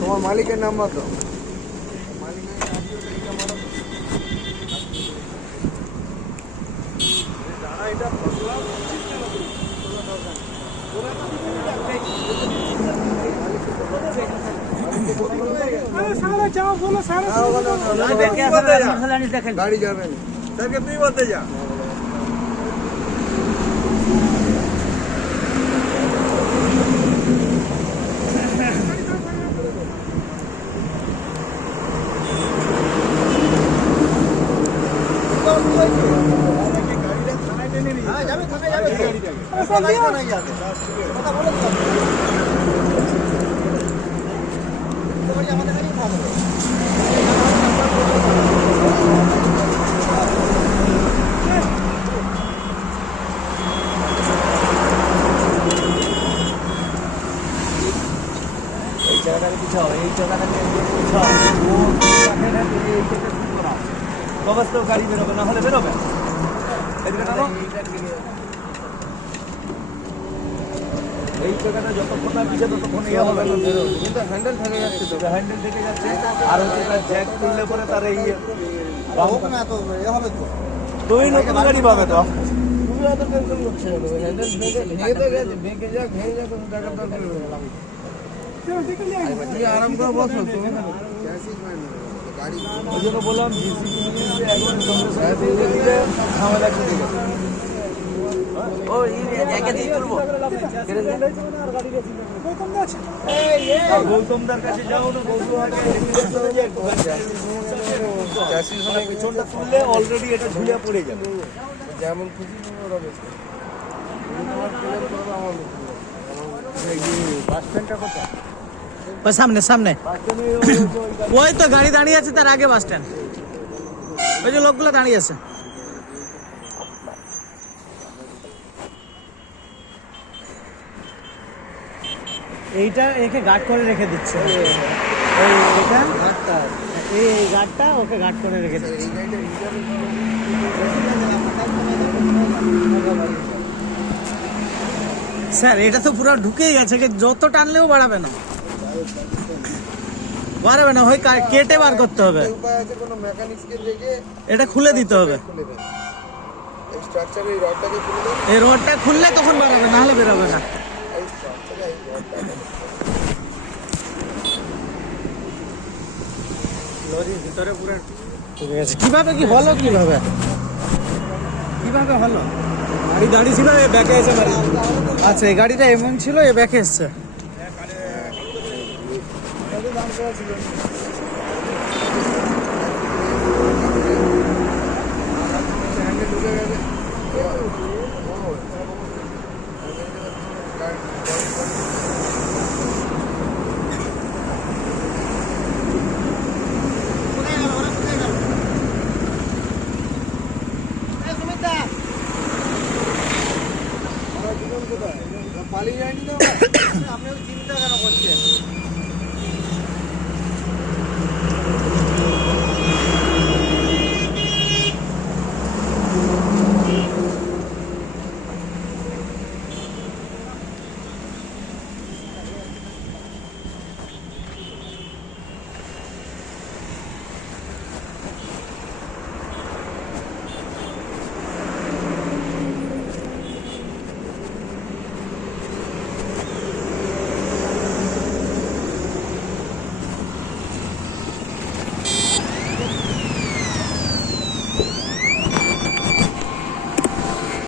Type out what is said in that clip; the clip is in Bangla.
তোমার মালিকের নাম্বার তো গাড়ি যাবে না স্যারকে তুই বলতে যা অবস্থা গাড়ি বেরোবে না হলে বেরোবে এই জায়গাটা যতক্ষণ না পিছিয়ে ততক্ষণ ইয়ে হবে কিন্তু হ্যান্ডেল থেকে যাচ্ছে তো হ্যান্ডেল থেকে যাচ্ছে আর হচ্ছে জ্যাক তুললে পরে তার এই হবে তো তুমি নতুন গাড়ি পাবে তো তুমি অত টেনশন করছো না হ্যান্ডেল ভেঙে তো গেছে ভেঙে যাক কোনো টাকা দরকার নেই আরাম করে বসো তুমি গাড়ি ওই জন্য বললাম একবার ঝামেলা করে গেছে ও একে দিয়ে তুলবো গৌতমদার কাছে যাও না পিছনটা তুললে অলরেডি এটা ঝুলে পড়ে যাবে যেমন খুশি বাস স্ট্যান্ডটা কোথায় সামনে সামনে ওই তো গাড়ি দাঁড়িয়ে আছে তার আগে বাস স্ট্যান্ড ওই যে লোকগুলো দাঁড়িয়ে আছে এইটা একে গার্ড করে রেখে দিচ্ছে এই গার্ডটা ওকে গার্ড করে রেখে দিচ্ছে স্যার এটা তো পুরো ঢুকেই গেছে যত টানলেও বাড়াবে না ওই কেটে বার করতে হবে এটা খুলে দিতে হবে এই রডটা খুললে তখন বাড়াবে না হলে বেরোবে না লরির ভিতরে পুরো কিভাবে কি হলো কিভাবে হলো গাড়ি দাঁড়িয়ে ছিল এ ব্যাকে এসে মারি আচ্ছা এই গাড়িটা এমন ছিল এ ব্যাকে এসছে পালিয়ে যায়নি তো আপনি চিন্তা কেন করছেন